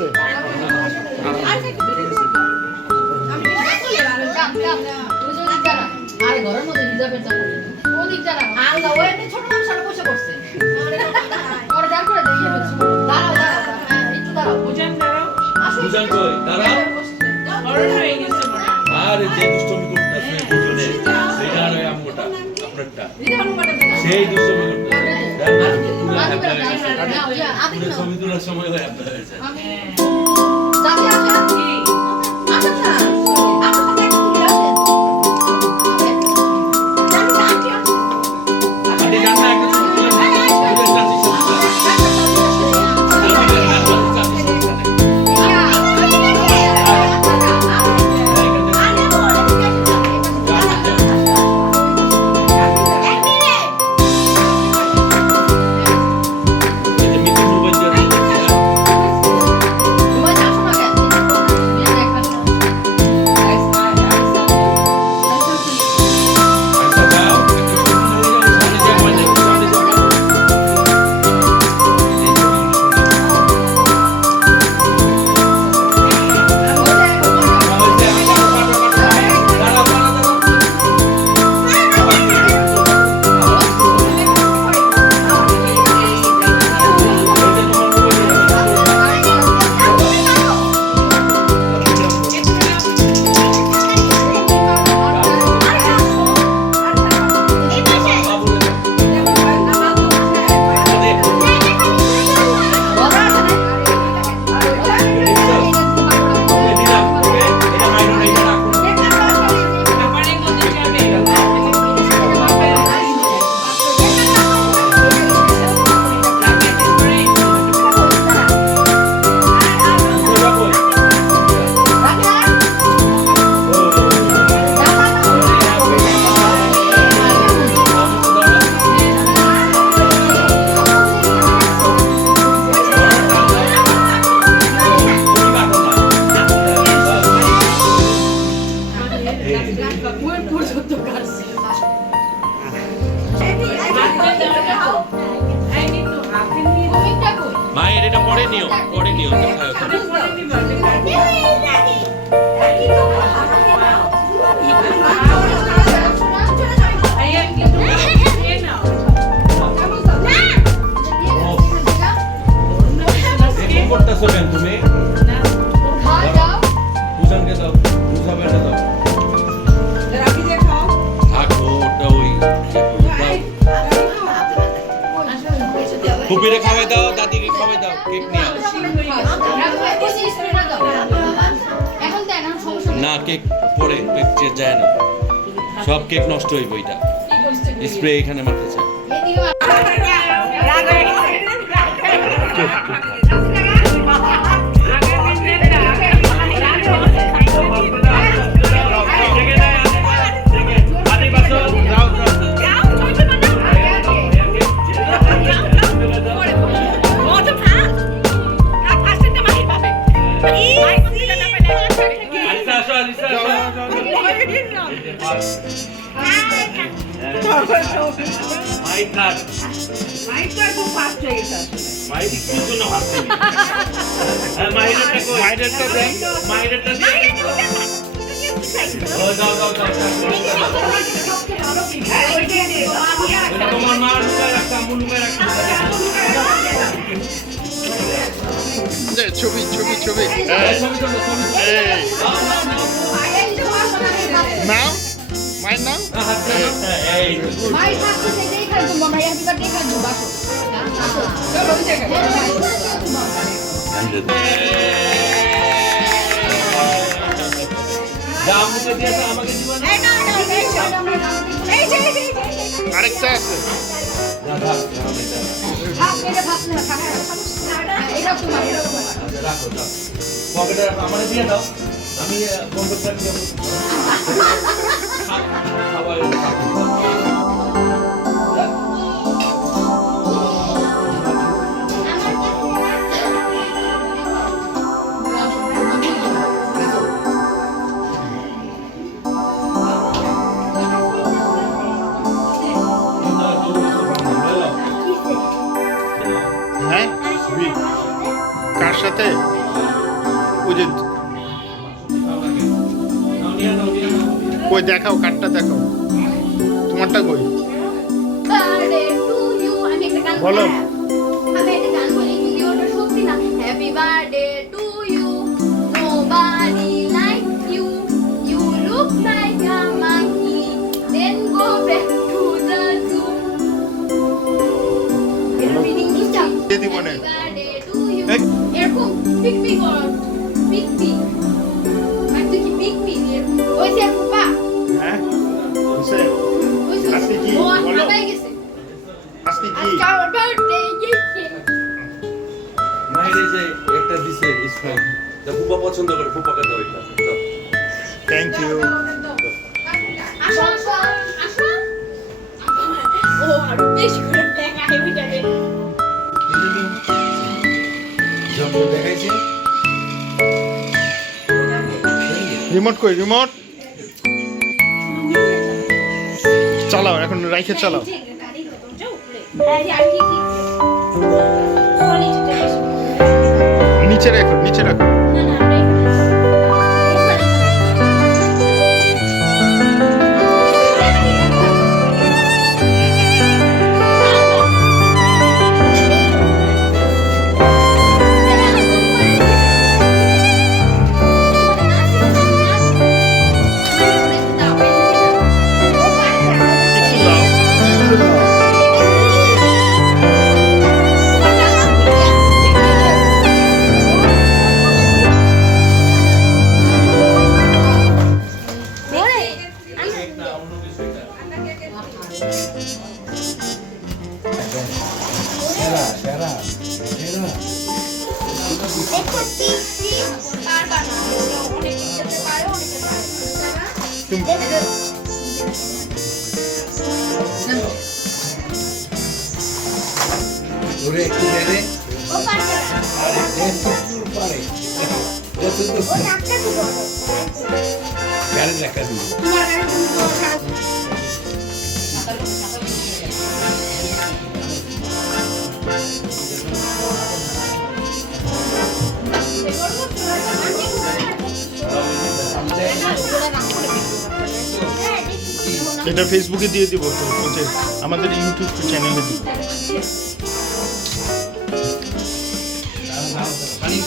আছে আরে যে দুষ্টমি করতেছে দুজনে সেটা আর আমগোটা আপনারটা সেই দুষ্টমি করতেছে ছবি তোলার সময় হয় আপনার হয়েছে মায়ের এটা পরে নিও করতেছো কেন তুমি দুজনকে দাও বুঝাবে না দাও থাকো ওটা ওই ফুপিরে খাওয়াই দাও দাদিকে খাওয়াই দাও কেক নিয়ে না কেক পরে কেক যায় না সব কেক নষ্ট হইব এটা স্প্রে এখানে মারতেছে ছবি ছবি ছবি নাও মায়ের নাও আরেকটা আছে আমার দিয়ে দাও আমি কম্পিউটার দিয়ে খাবার হ্যাঁ কার সাথে যে কই দেখাও, কার্ডটা দেখাও, তোমারটা কই বার্থডে টু ইউ। আমি একটা গান বলো। আমি একটা গান বলি, যদি ওটা সত্যি না। Happy birthday to you, nobody like you, you look like a monkey, then go back to the zoo. এর মিনিং কি জানো? দিয়ে দিব না। Happy birthday to you. এই। এরকম পিক পিক কর, পিক পিক। আর তুই কি পিক পিক এরকম? ওই যে পা, হ্যাঁ বুঝছে ওই যে আজকে কি? ও বলো। হাতায় গেছে। আজকে কি আজকে আমার বার্থডে, ইয়ে মাইরে যে একটা দিছে স্প্রাইট যা ফুপা পছন্দ করে ফুপাকে দাও এটা দাও। থ্যাংক ইউ আসো আসো আসো। ও আরো বেশি করে দেখাই ওইটাকে। জম্বো দেখাইছে রিমোট কই, রিমোট চালাও, এখন রাইখে চালাও। নিচে রাখো, নিচে রাখো। একটু দাও, একটু দাও। একটা অন্য কিছু এটা ওরে একটু দে দে আরে একটু পারে একটু তো গাড়ি লেখা দিই এটা ফেসবুকে দিয়ে দিব তো, ওই যে আমাদের ইউটিউব চ্যানেলে দিব। পানি